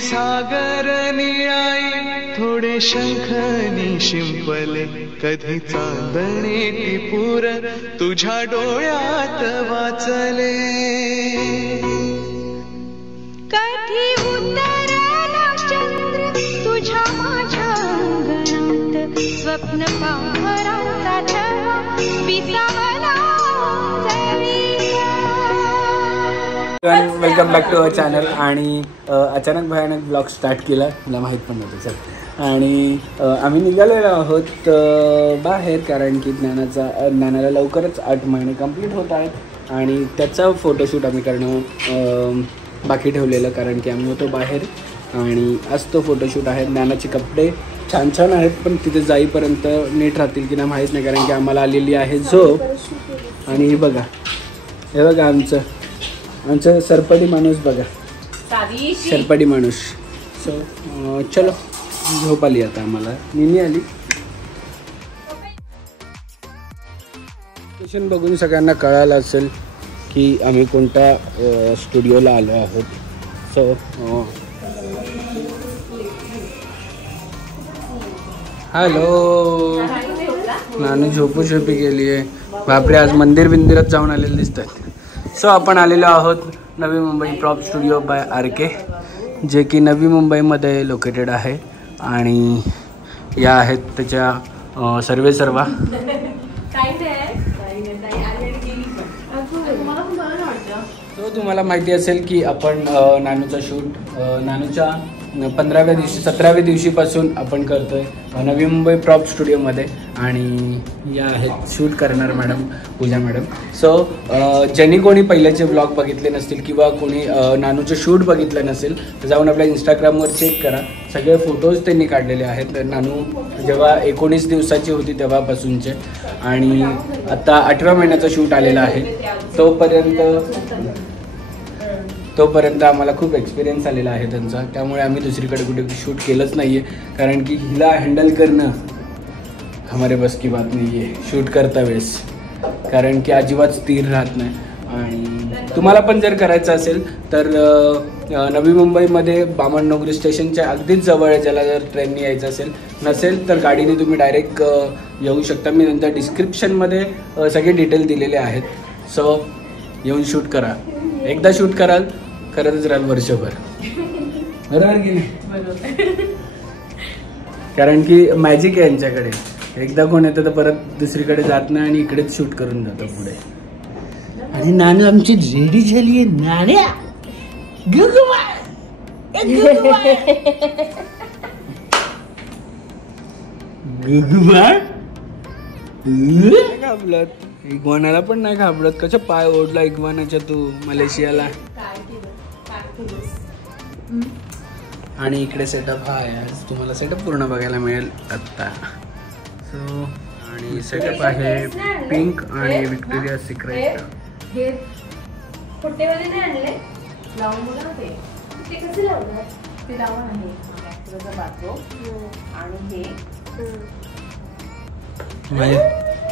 सागर निळाई थोडे शंखनी शिंपले कधी चांदणे टिपूर तुझ्या डोळ्यात वाचले कधी उतरला चंद्र तुझ्या माझ्या अंगणात स्वप्न पांघराचा छळा विसावला welcome back to our channel. आणि अचानक भयानक ब्लॉग स्टार्ट केला, मला माहीत पण नव्हतं सर. आणि आम्ही निघालेलो आहोत बाहेर, कारण की ज्ञानाला लवकरच 8 महिने कंप्लीट होत आहेत आणि त्याचा फोटोशूट आम्ही करणं बाकी ठेवलेलं, कारण की आम्ही होतो बाहेर. आणि आज तो फोटोशूट आहे. ज्ञानाचे कपडे छान छान आहेत, पण तिथे जाईपर्यंत नीट राहतील की नाही माहीत नाही, कारण की आम्हाला आलेली आहे झोप. आणि हे बघा आमचं सरपडी माणूस बघा, सरपडी माणूस. सो चलो, झोप आली आता आम्हाला, निनी आली. लोकेशन बघून सगळ्यांना कळालं असेल की आम्ही कोणत्या स्टुडिओला आलो आहोत. सो हॅलो, नानू झोपी गेली आहे. बापरे, आज मंदिरात जाऊन आलेले दिसतात. सो आपण आलेलो आहोत Navi Mumbai prop studio by RK, जे की नवी मुंबईमध्ये लोकेटेड आहे. आणि या आहेत त्याच्या सर्वा. तो तुम्हाला माहिती असेल की आपण नानूचा शूट नानूच्या 15व्या दिवशी 17व्या दिवशीपासून आपण करतोय नवी मुंबई प्रॉप स्टुडिओमध्ये. आणि या आहेत शूट करणार मॅडम, पूजा मॅडम. सो ज्यांनी कोणी पहिल्याचे ब्लॉग बघितले नसतील किंवा कोणी नानूचं शूट बघितलं नसेल तर जाऊन आपल्या इंस्टाग्रामवर चेक करा. सगळे फोटोज त्यांनी काढलेले आहेत नानू जेव्हा 19 दिवसाची होती तेव्हापासूनचे. आणि आता 8व्या महिन्याचा शूट आलेला आहे. तोपर्यंत आम्हाला खूप एक्सपिरियन्स आलेला आहे त्यांचा, त्यामुळे आम्ही दुसरीकडे कुठे शूट केलंच नाही आहे, कारण की हिला हँडल करणं हमारे बस की बात नाही आहे शूट करता वेळेस, कारण की अजिबात स्थिर राहत नाही. आणि तुम्हाला पण जर करायचं असेल तर नवी मुंबईमध्ये बामणनोगरी स्टेशनच्या अगदीच जवळ आहे. ज्याला जर ट्रेनने यायचं नसेल तर गाडीने तुम्ही डायरेक्ट येऊ शकता. मी नंतर डिस्क्रिप्शनमध्ये सगळे डिटेल दिलेले आहेत. सो येऊन शूट करा. एकदा शूट कराल करतच राहाल वर्षभर, बरोबर की नाही? कारण की मॅजिक आहे यांच्याकडे. एकदा कोण येतं तर परत दुसरीकडे जात नाही आणि इकडेच शूट करून जातं पुढे. आणि नानू आमची रेडी झाली आहे. नाण्या घाबरत, इग्वानाला पण नाही घाबरत. कशा पाय ओढला इग्वानाच्या तू मलेशियाला. आणि इकडे सेटअप हा आहे, तुम्हाला सेटअप पूर्ण बघायला मिळेल आत्ता. सो आणि सेटअप आहे पिंक आणि व्हिक्टोरिया सिक्रेट.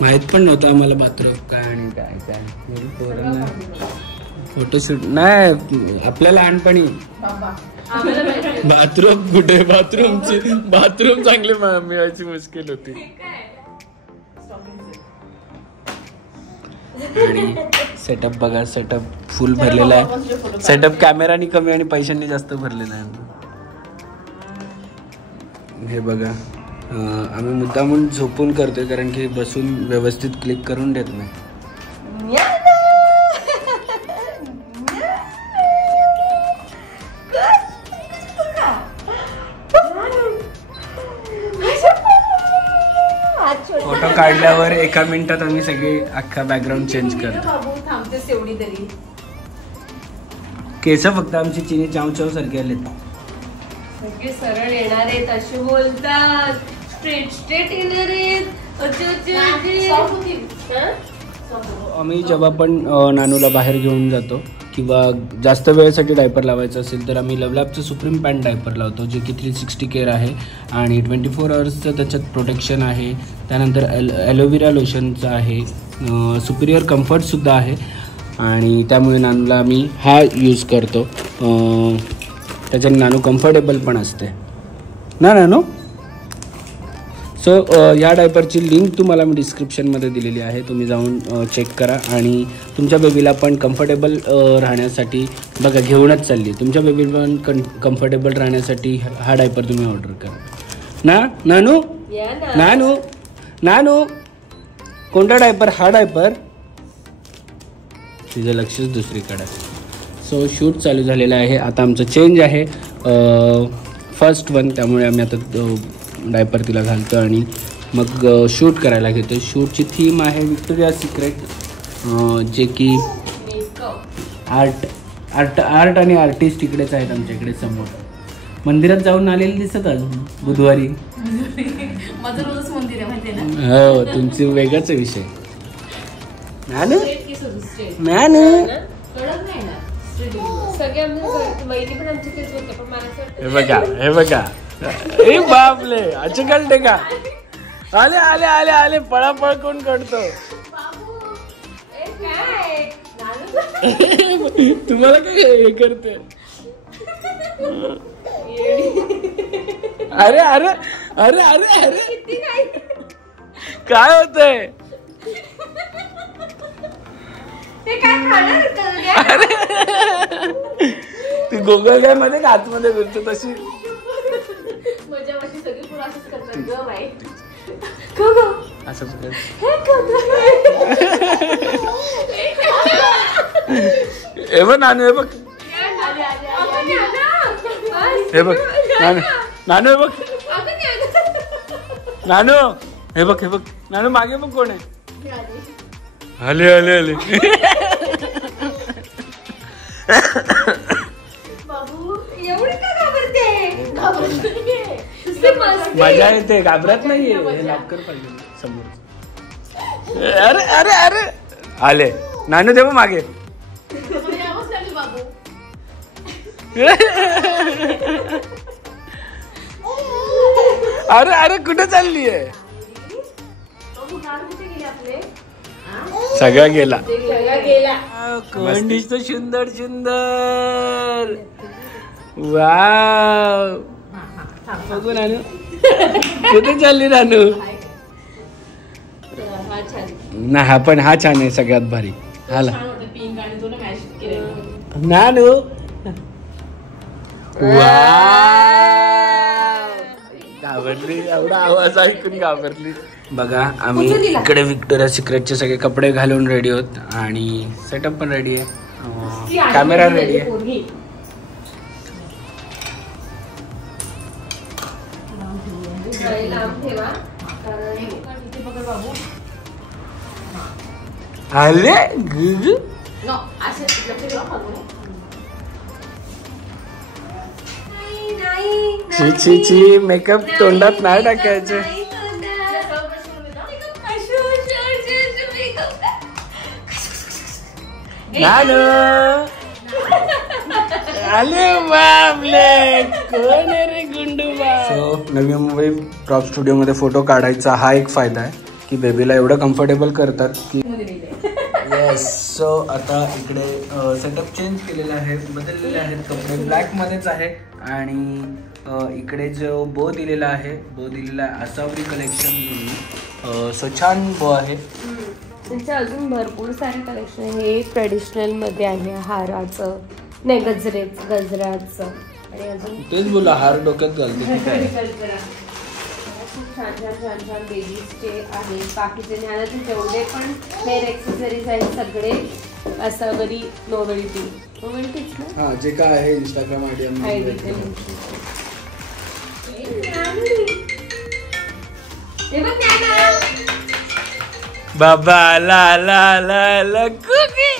माहित पण नव्हतं आम्हाला बाथरूम काय आणि काय काय. फोटोशूट नाही आपल्या लहानपणी. बाथरूम कुठे, बाथरूम चांगली मिळायची मुश्किल होती. आणि सेटअप बघा, सेटअप फुल भरलेला आहे. सेटअप कॅमेरानी कमी आणि पैशांनी जास्त भरलेला आहे. हे बघा, आम्ही मुद्दामून झोपून करतोय, कारण की बसून व्यवस्थित क्लिक करून देत नाही. फोटो काढल्यावर 1 मिनिटात आम्ही सगळे अख्खा बॅकग्राऊंड चेंज करतो. केस फक्त आमची चिनी चाव सारखे आले, सगळे सरळ येणार आहेत असे बोलतात. स्ट्रेट येणार आहेत. आम्ही जेव्हा पण नानूला बाहेर घेऊन जातो किंवा जास्त वेळेसाठी डायपर लावायचं असेल तर आम्ही लवलॅबचं सुप्रीम पॅन्ट डायपर लावतो, जे की 360 केअर आहे आणि 24 आवर्सचं त्याच्यात प्रोटेक्शन आहे. त्यानंतर ॲलोवेरा लोशनचं आहे, सुपिरियर कम्फर्टसुद्धा आहे आणि त्यामुळे नानूला आम्ही हा यूज करतो. त्याच्याने नानू कम्फर्टेबल पण असते ना नानू. सो या डायपरची लिंक तुम्हाला मी डिस्क्रिप्शनमध्ये दिलेली आहे, तुम्ही जाऊन चेक करा. आणि तुमच्या बेबीला पण कम्फर्टेबल राहण्यासाठी बघा घेऊनच चालली, तुमच्या बेबीला पण कम्फर्टेबल राहण्यासाठी हा डायपर तुम्ही ऑर्डर करा ना नानू. नानू नानू कोणता डायपर? हा डायपर. तिचं लक्षच दुसरीकडे. सो शूट चालू झालेलं आहे, आता आमचं चेंज आहे फर्स्ट वन, त्यामुळे आम्ही आता डायपर तिला घालतो आणि मग शूट करायला घेतो. शूटची थीम आहे विक्टोरियाज सिक्रेट, जे की आर्ट आणि आर्टिस्ट इकडेच आहेत आमच्या इकडे समोर. मंदिरात जाऊन आलेले दिसत अजून बुधवारी. माझं रोजच मंदिर आहे माहिती आहे ना. हो तुमची वेगळाच विषय. नानू नानू सगळे आमच्या महिनी पण आमची तेच होते, पण मला असं वाटतं हे बघा हे बघा. ए बापले अचे कळते का? आले आले आले आले पळापळ कोण करतो? तुम्हाला काय हे करते? अरे अरे अरे अरे अरे काय होतंय? ती गोगल काय मध्ये आतमध्ये फिरतो तशी. मजा वाटली सगळी पुढे असंच करतात ग बाई. असंच कर. हे बघ नानू, हे बघ हे बघ नानू, नानू हे बघ नानू, हे बघ हे बघ नानू मागे बघ कोण आहे. आले आले आले. बाबू एवढी का घाबरते? मजा येते, घाबरत नाहीये. हे लॉकर पाहिजे समोर. अरे अरे अरे आले नानू, दे मागे. अरे अरे कुठे चालली आहे? सगळा गेला. कोण दिसतो सुंदर सुंदर. वाव बघू नानू कुठे चालली नानू? ना हा पण हा छान आहे सगळ्यात भारी. हाला नानू. घाबरली, एवढा आवाज ऐकून घाबरली. बघा आम्ही इकडे विक्टोरिया सिक्रेटचे सगळे कपडे घालून रेडी आहोत आणि सेटअप पण रेडी आहे, कॅमेरा रेडी आहे. आले ची ची ची, मेकअप तोंडात नाही टाकायचे. नानू आले बाबले, कोण आहे रे गुंडूबा. सो नवी मुंबई प्रॉप स्टुडिओ मध्ये फोटो काढायचा हा एक फायदा आहे की बेबीला एवढं कम्फर्टेबल करतात की. येस. सो आता इकडे सेटअप चेंज केलेला आहे, बदललेले आहेत कपडे, ब्लॅक मध्येच आहे. आणि इकडे जो बो दिलेला आहे, बो दिलेला आहे आसावरी कलेक्शन म्हणून. सो छान बो आहे. त्यांचे अजून भरपूर सारे कलेक्शन आहे. हे ट्रेडिशनल मध्ये आहे, हाराचं नाही गजऱ्याचं आणि अजून तेच बोला हार डोक्यात घालते. छान छान छान छान बेबीजचे आहे. बाकीचे ज्ञानाचे जेवढे पण हेअर एक्सेसरीज आहेत सगळे आसावरी नोवेल्टीज ना. हा जे काय आहे इंस्टाग्राम आयडी बाबा ला ला ला ला कुकी.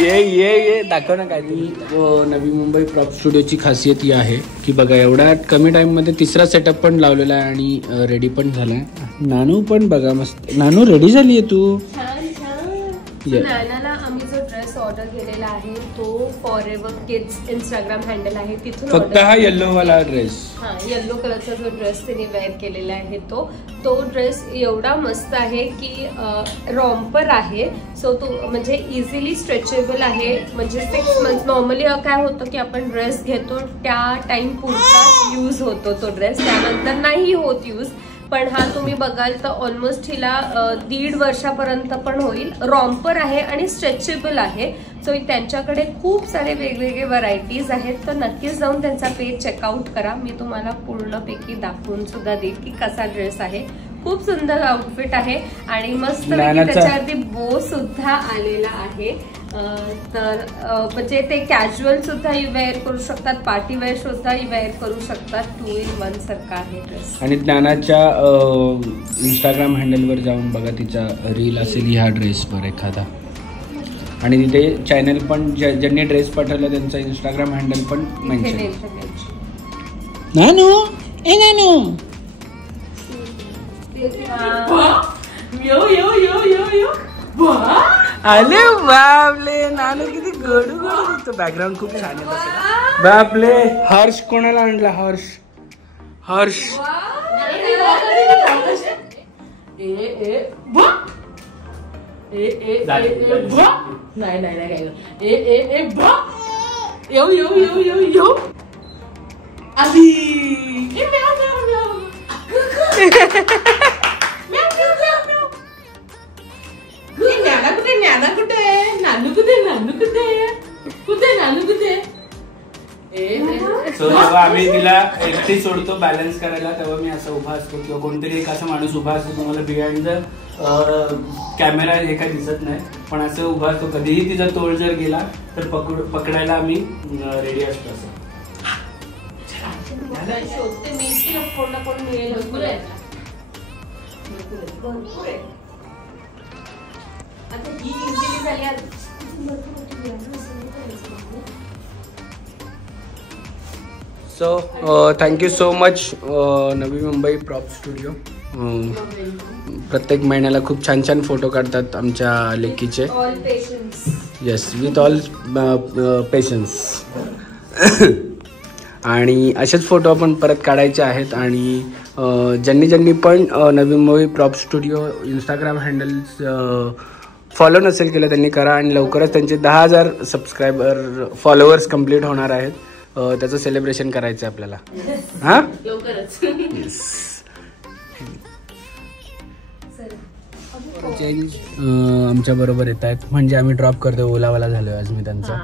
ये दाखव ना काय. नवी मुंबई प्रॉप स्टुडिओची खासियत ही आहे की बघा एवढ्या कमी टाइम मध्ये तिसरा सेटअप पण लावलेला आहे आणि रेडी पण झालाय. नानू पण बघा मस्त. नानू रेडी झालीये तू. नानाला आम्ही जो ड्रेस ऑर्डर केलेला आहे तो फॉरएव्हर किड्स इंस्टाग्राम हँडल आहे तिथून फक्त हा येल्लो वाला ड्रेस. हा येल्लो कलरचा जो ड्रेस तिने वेअर केलेला आहे तो ड्रेस एवढा मस्त आहे की रॉम्पर आहे. सो तो म्हणजे इझिली स्ट्रेचेबल आहे. म्हणजे 6 मंथ्स नॉर्मली काय होतं की आपण ड्रेस घेतो त्या टाइम पुरता यूज होतो तो ड्रेस, त्यानंतर नाही होत यूज. पण हा तुम्ही बघाल तर ऑलमोस्ट हिला 1.5 वर्षापर्यंत पण होईल. रॉम्पर आहे आणि स्ट्रेचेबल आहे. सो त्यांच्याकडे खूप सारे वेगवेगळे व्हरायटीज आहेत. तर नक्कीच जाऊन त्यांचा पेज चेकआउट करा. मी तुम्हाला पूर्णपैकी दाखवून सुद्धा देईल की कसा ड्रेस आहे. खूप सुंदर आउटफिट आहे आणि मस्त त्याच्यावरती बो सुद्धा आलेला आहे. तर म्हणजे ते कॅज्युअल सुद्धा वेअर करू शकतात, पार्टी वेअर सुद्धा वेअर करू शकतात. 2 in 1 सारखा आहे ड्रेस. आणि ज्ञानाच्या इंस्टाग्राम हँडलवर जाऊन बघा, तिचा रील असेल ह्या ड्रेसवर एखादा. आणि तिथे चॅनल पण ज्यांनी ड्रेस पाठवला त्यांचा इंस्टाग्राम हँडल पण मेन्शन. नानू ए नानू अरे बापले नानू किती गडू गडू दिसतो. बॅकग्राऊंड खूप छान आहे. बापले हर्ष कोणाला आणला? हर्ष जेव्हा आम्ही तिला एकटी सोडतो बॅलन्स करायला तेव्हा मी असं उभा असतो किंवा कोणतरी एक असा माणूस उभा असतो. तुम्हाला बिहाइंड द कॅमेरा हे काही दिसत नाही, पण असं उभा असतो. कधीही तिचा तोल जर गेला तर पकडायला आम्ही रेडी असतो. असं सो थँक्यू सो मच नवी मुंबई प्रॉप स्टुडिओ. प्रत्येक महिन्याला खूप छान छान फोटो काढतात आमच्या लेकीचे. Yes, with all patience. आणि असेच फोटो आपण परत काढायचे आहेत. आणि ज्यांनी पण नवी Mumbai prop studio Instagram handles follow नसेल केलं त्यांनी करा. आणि लवकरच त्यांचे 10,000 सबस्क्रायबर फॉलोअर्स कंप्लीट होणार आहेत. त्याचं सेलिब्रेशन करायचं आहे आपल्याला. हा लवकरच. चेंज आमच्या बरोबर येत आहेत. म्हणजे आम्ही ड्रॉप करतो. ओलावाला झालोय आज मी त्यांचा.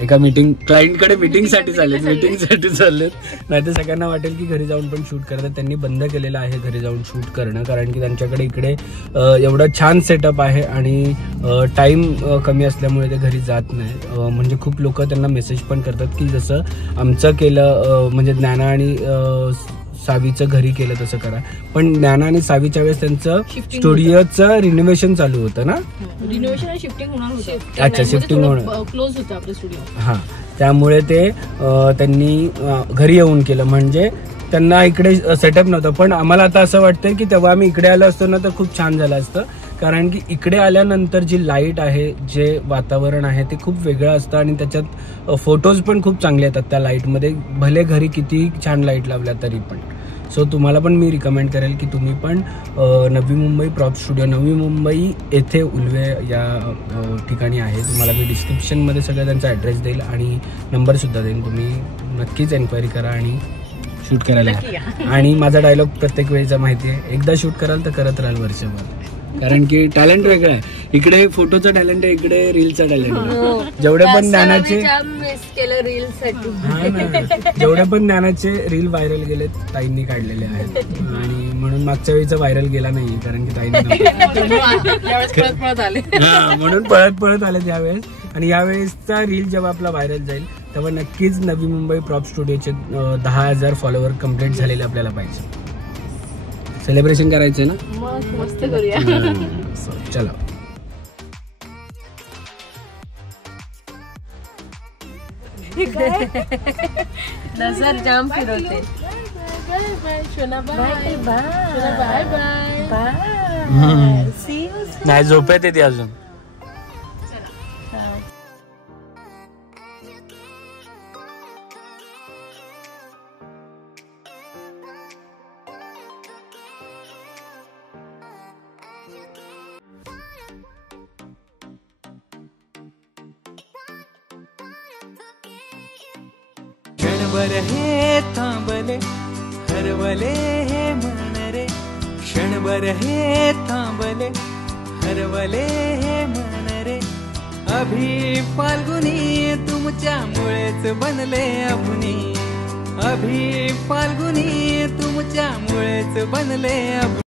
एका क्लायंटकडे मीटिंगसाठी चाललेत. नाही तर सगळ्यांना वाटेल की घरी जाऊन पण शूट करतात. त्यांनी बंद केलेलं आहे घरी जाऊन शूट करणं, कारण की त्यांच्याकडे इकडे एवढं छान सेटअप आहे आणि टाइम कमी असल्यामुळे ते घरी जात नाही. म्हणजे खूप लोक त्यांना मेसेज पण करतात की जसं आमचं केलं म्हणजे ज्ञाना आणि सावीचं घरी केलं तसं करा. पण ज्ञाना आणि सावीच्या वेळेस त्यांचं स्टुडिओचं रिनोव्हेशन चालू होतं ना. रिनोव्हेशन आणि शिफ्टिंग होणार होतं. अच्छा, शिफ्टिंग होणार, क्लोज होतं आपलं स्टुडिओ. हां, त्यामुळे ते त्यांनी घरी येऊन केलं. म्हणजे त्यांना इकडे सेटअप नव्हतं. पण आम्हाला आता असं वाटतंय की तेव्हा आम्ही इकडे आलो असतो ना तर खूप छान झालं असतं. कारण की इकडे आल्यानंतर जी लाईट आहे, जे वातावरण आहे ते खूप वेगळं असतं आणि त्याच्यात फोटोज पण खूप चांगले येतात त्या लाईटमध्ये. भले घरी किती छान लाईट लावल्या तरी पण. सो तुम्हाला पण मी रिकमेंड करेल की तुम्ही पण नवी मुंबई प्रॉप स्टुडिओ, नवी मुंबई येथे उल्वे या ठिकाणी आहे. तुम्हाला मी डिस्क्रिप्शनमध्ये सगळं त्यांचा ॲड्रेस देईल आणि नंबरसुद्धा देईल. तुम्ही नक्कीच एन्क्वायरी करा आणि शूट करायला या. आणि माझा डायलॉग प्रत्येक वेळेचा माहिती आहे, एकदा शूट कराल तर करत राहाल वर्षभर. कारण की टॅलेंट वेगळं आहे. इकडे फोटोचं टॅलेंट आहे, इकडे रीलचं टॅलेंट आहे. जेवढे पण ज्ञानाचे जेवढे पण ज्ञानाचे रील व्हायरल गेलेत ताईंनी काढलेले आहेत. आणि म्हणून मागच्या वेळीचा व्हायरल गेला नाही कारण की ताईंनी म्हणून पळत आले त्यावेळेस. आणि यावेळेसचा रील जेव्हा आपला व्हायरल जाईल तेव्हा नक्कीच नवी मुंबई प्रॉप स्टुडिओचे 10,000 फॉलोवर कंप्लीट झालेले आपल्याला पाहिजे. सेलिब्रेशन करायचंय ना, मस्त करूया. चला. नजर जाम फिरवते. Bye bye. नाही झोपेत येते अजून. क्षणभर हे थांबले हरवले हे मन रे, क्षणभर हे थांबले हरवले हे मन रे. अभि फाल्गुनी तुमच्यामुळेच बनले अभुनी, अभि फाल्गुनी तुमच्यामुळेच बनले अभुनी.